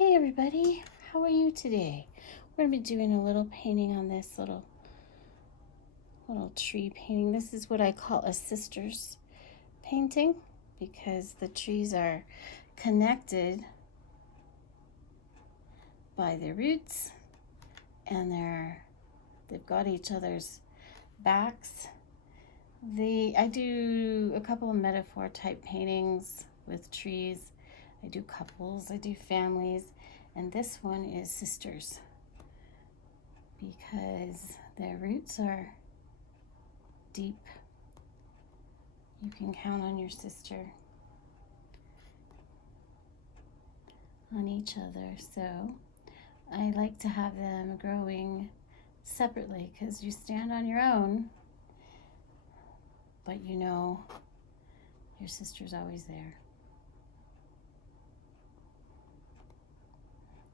Hey everybody, how are you today? We're going to be doing a little painting on this little tree painting. This is what I call a sisters painting because the trees are connected by their roots and they've got each other's backs. I do a couple of metaphor type paintings with trees. I do couples, I do families, and this one is sisters because their roots are deep. You can count on your sister, on each other. So I like to have them growing separately because you stand on your own, but you know your sister's always there.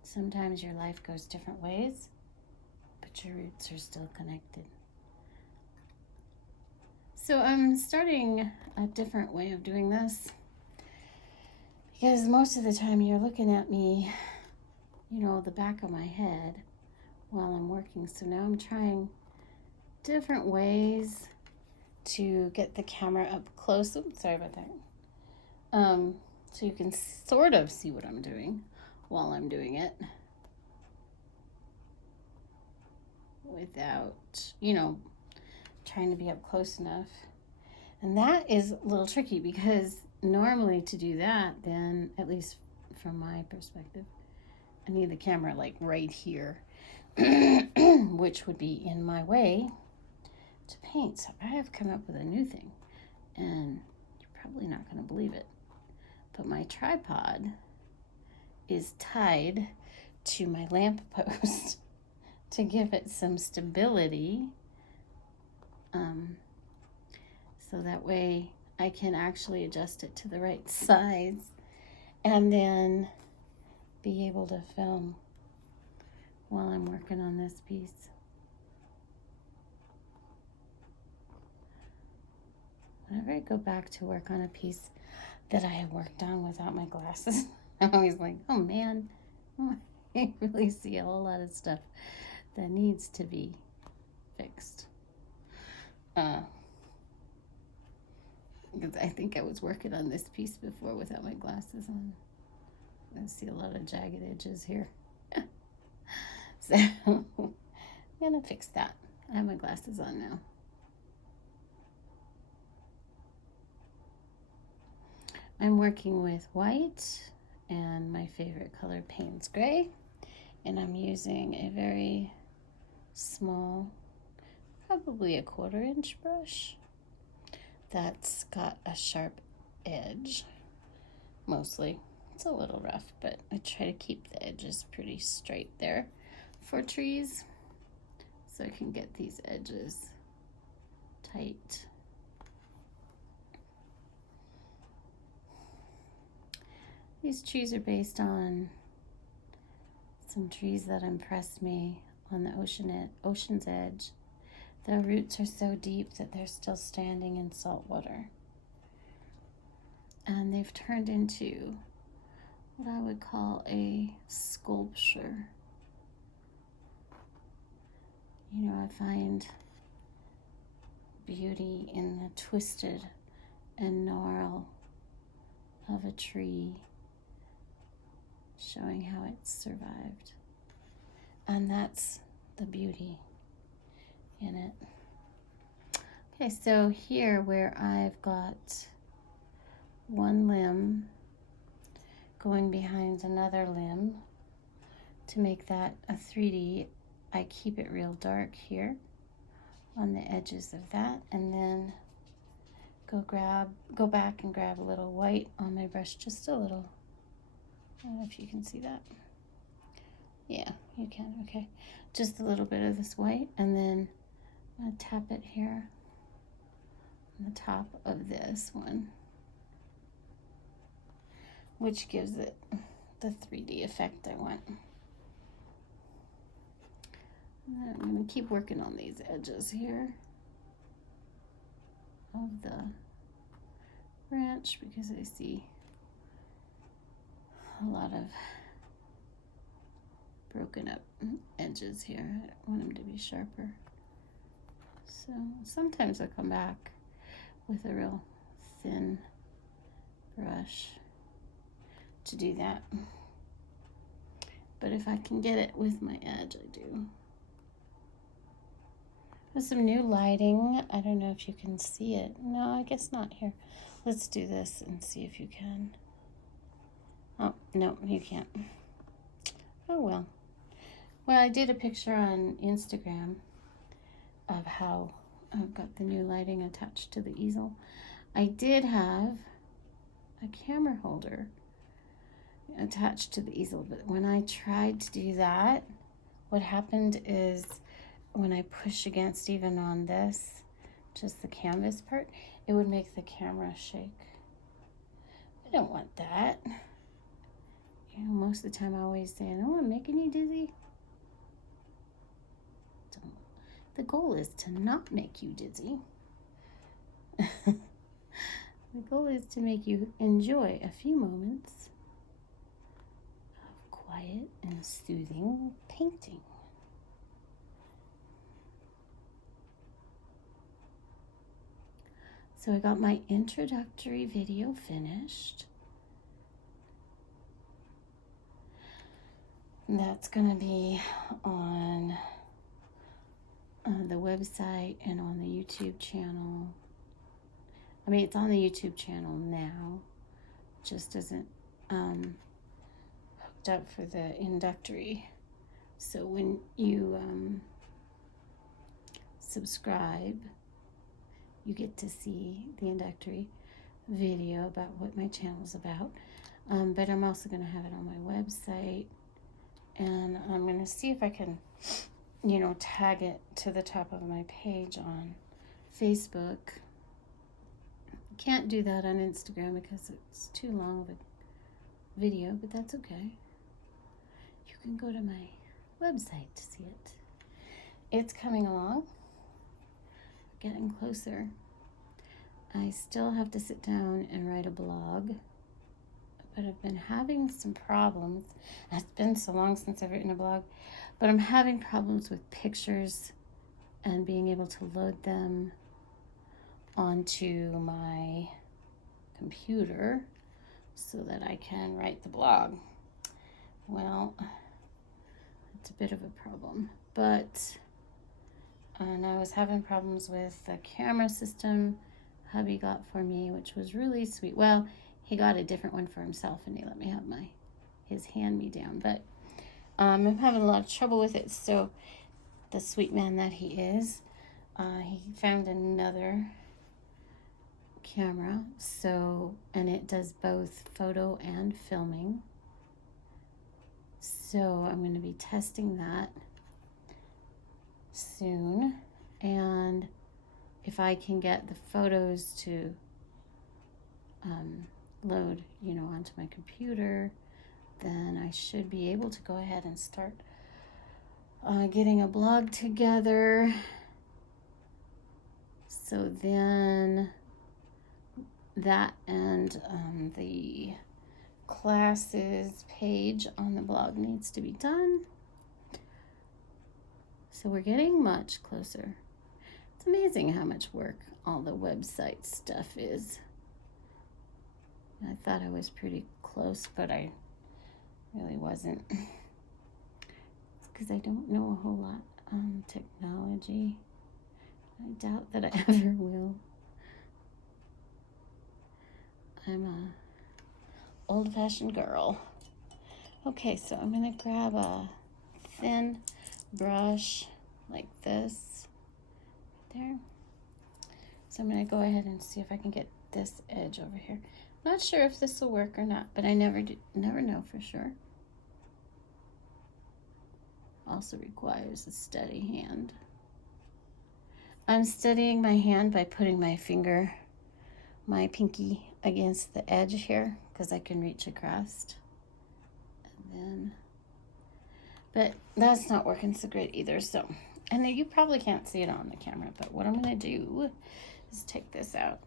Sometimes your life goes different ways, but your roots are still connected. So I'm starting a different way of doing this because most of the time you're looking at me, the back of my head while I'm working. So now I'm trying different ways to get the camera up close. Oops, sorry about that. So you can sort of see what I'm doing while I'm doing it without, trying to be up close enough. And that is a little tricky because normally to do that, then at least from my perspective, I need the camera like right here, which would be in my way to paint. So I have come up with a new thing, and you're probably not going to believe it, but my tripod is tied to my lamp post to give it some stability, so that way I can actually adjust it to the right size and then be able to film while I'm working on this piece. Whenever I go back to work on a piece that I have worked on without my glasses, I'm always like, oh man, I really see a whole lot of stuff that needs to be fixed. Because I think I was working on this piece before without my glasses on. I see a lot of jagged edges here. So I'm gonna fix that. I have my glasses on now. I'm working with white, and my favorite color Payne's Gray, and I'm using a very small, probably a 1/4 inch brush that's got a sharp edge. Mostly it's a little rough, but I try to keep the edges pretty straight there for trees so I can get these edges tight. These trees are based on some trees that impressed me on the ocean's edge. Their roots are so deep that they're still standing in salt water. And they've turned into what I would call a sculpture. I find beauty in the twisted and gnarl of a tree, showing how it's survived. And that's the beauty in it. Okay, so here where I've got one limb going behind another limb, to make that a 3D, I keep it real dark here on the edges of that, and then go back and grab a little white on my brush, just a little. I don't know if you can see that. Yeah, you can. Okay, just a little bit of this white, and then I'm gonna tap it here on the top of this one, which gives it the 3D effect I want. And then I'm going to keep working on these edges here of the branch because I see a lot of broken up edges here. I don't want them to be sharper. So sometimes I come back with a real thin brush to do that. But if I can get it with my edge, I do. With some new lighting, I don't know if you can see it. No, I guess not. Here, let's do this and see if you can. Oh, no, you can't. Oh, well. Well, I did a picture on Instagram of how I've got the new lighting attached to the easel. I did have a camera holder attached to the easel, but when I tried to do that, what happened is when I push against even on this, just the canvas part, it would make the camera shake. I don't want that. You know, most of the time I always say, oh, I'm making you dizzy. Don't. The goal is to not make you dizzy. The goal is to make you enjoy a few moments of quiet and soothing painting. So I got my introductory video finished. That's going to be on the website and on the YouTube channel. I mean, it's on the YouTube channel now. Just isn't hooked up for the introductory. So when you subscribe, you get to see the introductory video about what my channel's about. But I'm also going to have it on my website. And I'm going to see if I can, you know, tag it to the top of my page on Facebook. Can't do that on Instagram because it's too long of a video, but that's okay. You can go to my website to see it. It's coming along, getting closer. I still have to sit down and write a blog, but I've been having some problems. It's been so long since I've written a blog, but I'm having problems with pictures and being able to load them onto my computer so that I can write the blog. Well, it's a bit of a problem, but and I was having problems with the camera system hubby got for me, which was really sweet. Well, he got a different one for himself and he let me have his hand-me-down, but I'm having a lot of trouble with it. So the sweet man that he is, he found another camera, and it does both photo and filming. So I'm going to be testing that soon, and if I can get the photos to load, you know, onto my computer, then I should be able to go ahead and start getting a blog together. So then that and the classes page on the blog needs to be done. So we're getting much closer. It's amazing how much work all the website stuff is. I thought I was pretty close, but I really wasn't. It's because I don't know a whole lot on technology. I doubt that I ever will. I'm a old-fashioned girl. Okay, so I'm gonna grab a thin brush like this there. So I'm gonna go ahead and see if I can get this edge over here. Not sure if this will work or not, but I never know for sure. Also requires a steady hand. I'm steadying my hand by putting my pinky against the edge here because I can reach across. And then, but that's not working so great either. So, and you probably can't see it on the camera, but what I'm going to do is take this out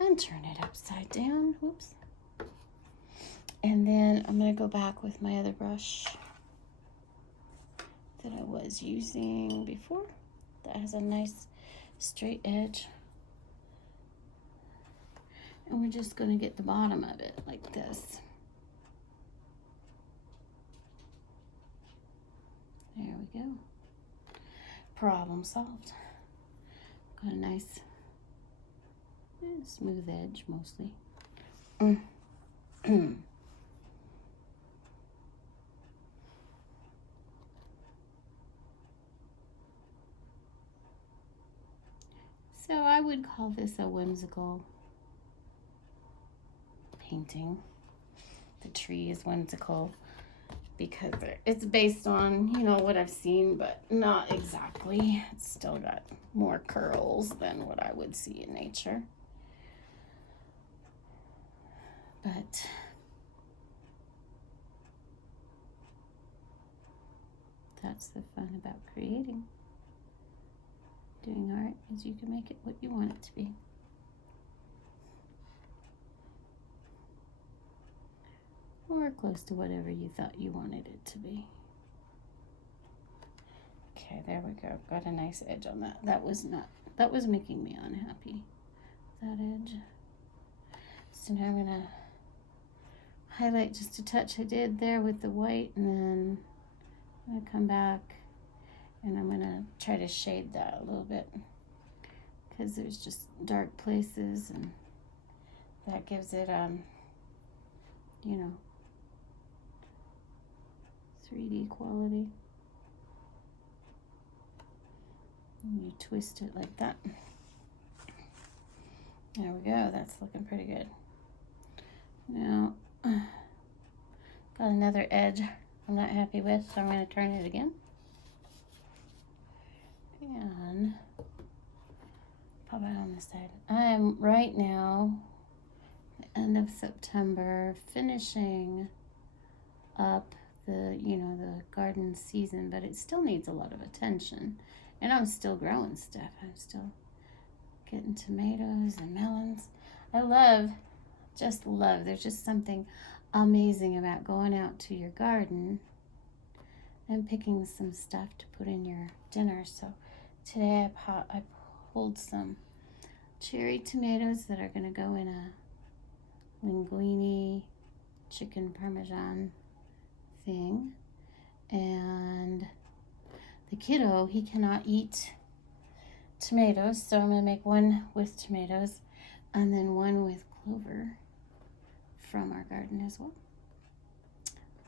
and turn it upside down. Whoops. And then I'm going to go back with my other brush that I was using before that has a nice straight edge. And we're just going to get the bottom of it like this. There we go. Problem solved. Got a nice smooth edge mostly. So I would call this a whimsical painting. The tree is whimsical because it's based on, you know, what I've seen, but not exactly. It's still got more curls than what I would see in nature. But that's the fun about creating. Doing art is you can make it what you want it to be. Or close to whatever you thought you wanted it to be. Okay, there we go. Got a nice edge on that. That was making me unhappy, that edge. So now I'm gonna highlight just a touch I did there with the white, and then I'm gonna come back and I'm gonna try to shade that a little bit because there's just dark places, and that gives it you know, 3D quality. And you twist it like that. There we go. That's looking pretty good. Now, got another edge I'm not happy with, so I'm going to turn it again. And pop it on this side. I'm right now, the end of September, finishing up the, you know, the garden season, but it still needs a lot of attention. And I'm still growing stuff. I'm still getting tomatoes and melons. I just love, there's just something amazing about going out to your garden and picking some stuff to put in your dinner. So today I pulled some cherry tomatoes that are going to go in a linguine chicken parmesan thing. And the kiddo, he cannot eat tomatoes, so I'm going to make one with tomatoes and then one with clover from our garden as well.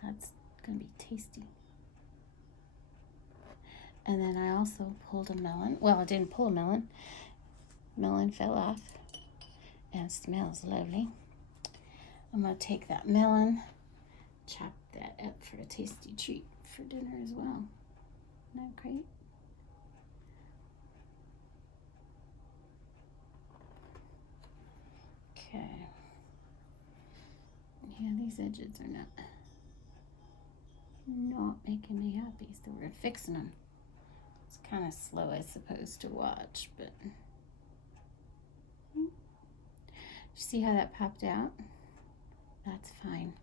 That's going to be tasty. And then I also pulled a melon. Well, I didn't pull a melon. Melon fell off and smells lovely. I'm going to take that melon, chop that up for a tasty treat for dinner as well. Isn't that great? Okay. Yeah, these edges are not making me happy, so we're fixing them. It's kind of slow, I suppose, to watch, but you see how that popped out? That's fine.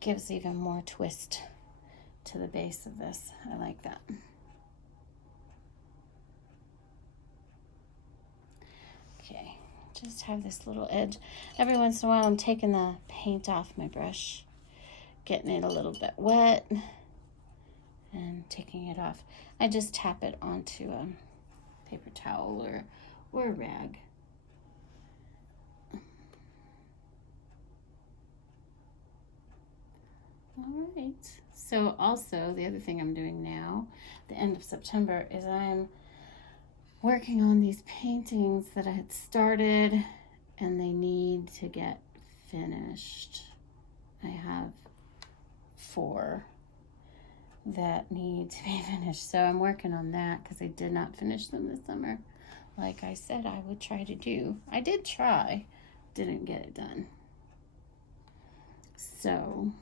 Gives even more twist to the base of this. I like that. Okay, just have this little edge. Every once in a while I'm taking the paint off my brush, getting it a little bit wet and taking it off. I just tap it onto a paper towel or a rag. All right, so also the other thing I'm doing now, the end of September, is I'm working on these paintings that I had started and they need to get finished. I have 4 that need to be finished, so I'm working on that because I did not finish them this summer like I said I would try to do. I did try, didn't get it done. So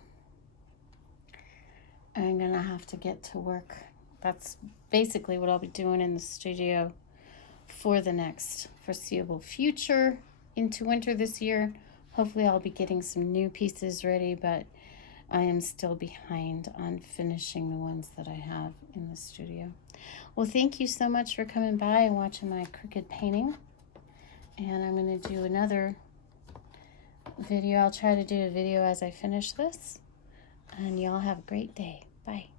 I'm gonna have to get to work. That's basically what I'll be doing in the studio for the next foreseeable future into winter this year. Hopefully I'll be getting some new pieces ready, but I am still behind on finishing the ones that I have in the studio. Well, thank you so much for coming by and watching my crooked painting. And I'm going to do another video. I'll try to do a video as I finish this. And y'all have a great day. Bye.